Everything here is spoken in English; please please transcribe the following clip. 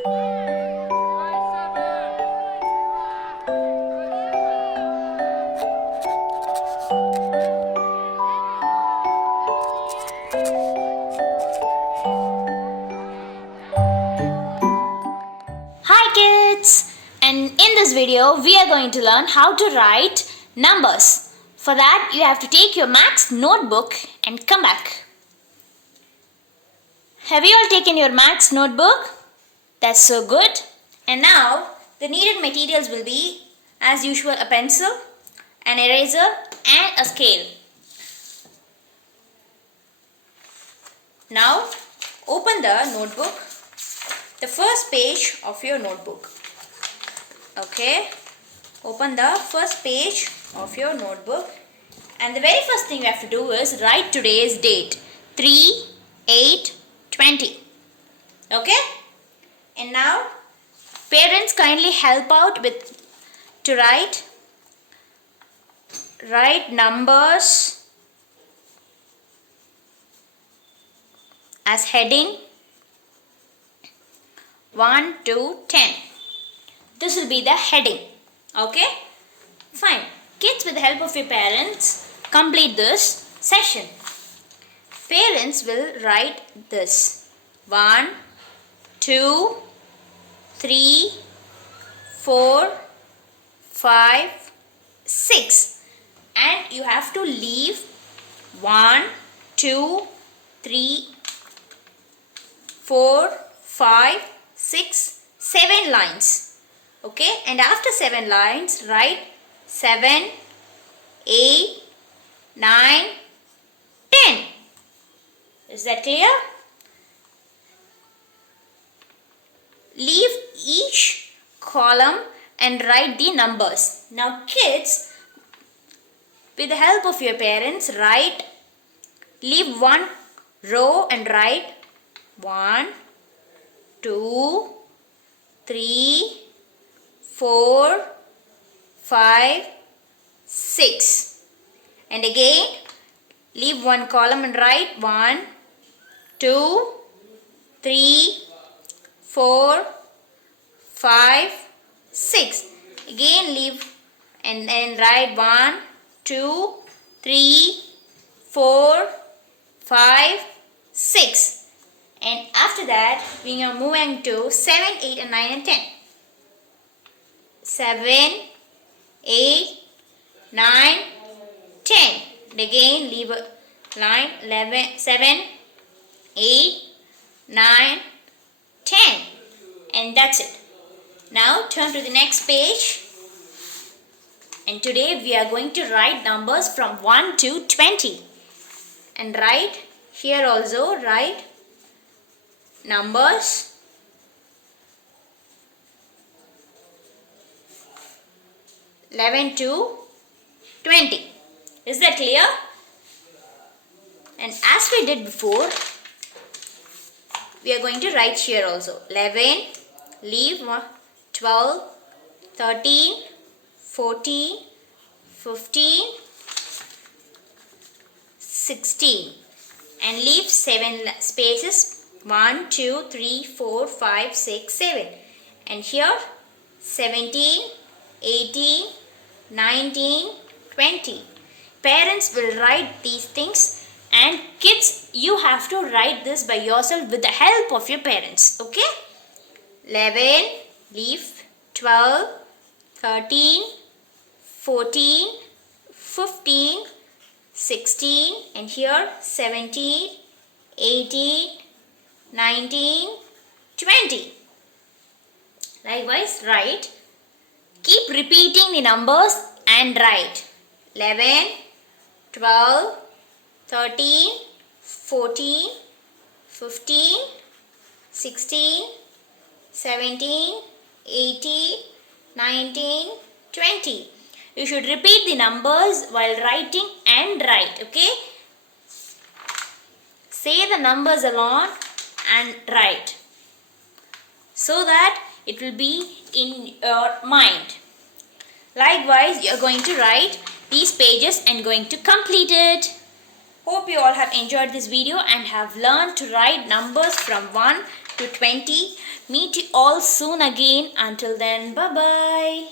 Hi kids! And in this video we are going to learn how to write numbers. For that you have to take your maths notebook and come back. Have you all taken your maths notebook? That's so good. And now the needed materials will be, as usual, a pencil, an eraser and a scale. Now open the notebook, the first page of your notebook. Okay, open the first page of your notebook, and the very first thing you have to do is write today's date, 3/8/20. Okay, and now parents kindly help out with to write numbers as heading 1 to 10. This will be the heading. Okay, fine. Kids, with the help of your parents, complete this session. Parents will write this: 1, 2, 3, 4, 5, 6, and you have to leave 1, 2, 3, 4, 5, 6, 7 lines. Okay, and after 7 lines write 7, 8, 9, 10. Is that clear? Leave each column and write the numbers. Now kids, with the help of your parents, leave one row and write 1, 2, 3, 4, 5, 6. And again, leave one column and write 1, 2, 3, 4, 5, 6. Again leave and then write 1, 2, 3, 4, 5, 6. And after that, we are moving to 7, 8 and 9 and 10. 7, 8, 9, 10. And again leave a line 7, 8, 9, 10. And that's it. Now turn to the next page. And today we are going to write numbers from 1 to 20. And write here also, write numbers (11 to 20). Is that clear? And as we did before, we are going to write here also 11, leave 12, 13, 14, 15, 16, and leave 7 spaces, 1, 2, 3, 4, 5, 6, 7. And here 17, 18, 19, 20. Parents will write these things, and kids, you have to write this by yourself with the help of your parents. Okay? 11, leave 12, 13, 14, 15, 16, and here 17, 18, 19, 20. Likewise, write. Keep repeating the numbers and write 11, 12, 13, 14, 15, 16, 17, 18, 19, 20. You should repeat the numbers while writing and write. Okay? Say the numbers along and write, so that it will be in your mind. Likewise, you are going to write these pages and going to complete it. Hope you all have enjoyed this video and have learned to write numbers from 1 to 20. Meet you all soon again. Until then, bye bye.